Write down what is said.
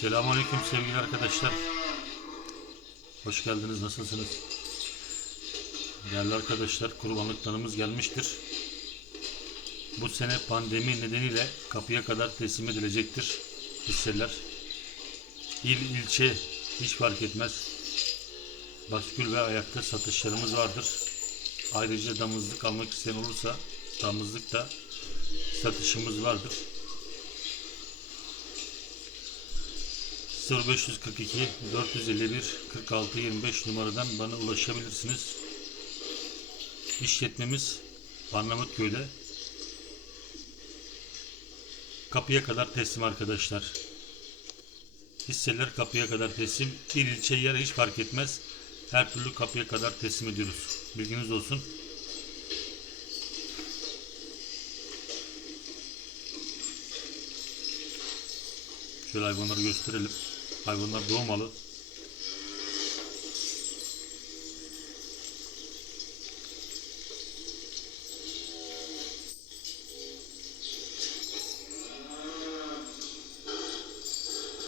Selamünaleyküm sevgili arkadaşlar. Hoş geldiniz. Nasılsınız? Değerli arkadaşlar, kurbanlıklarımız gelmiştir. Bu sene pandemi nedeniyle kapıya kadar teslim edilecektir hisseler. İl, ilçe hiç fark etmez. Baskül ve ayakta satışlarımız vardır. Ayrıca damızlık almak isteyen olursa damızlık da satışımız vardır. 0542 451 46 25 numaradan bana ulaşabilirsiniz. İşletmemiz Arnavutköy'de. Kapıya kadar teslim arkadaşlar. Hisseler kapıya kadar teslim. İl ilçe yer hiç fark etmez. Her türlü kapıya kadar teslim ediyoruz. Bilginiz olsun. Şöyle hayvanları gösterelim. Hayvanlar doğmalı.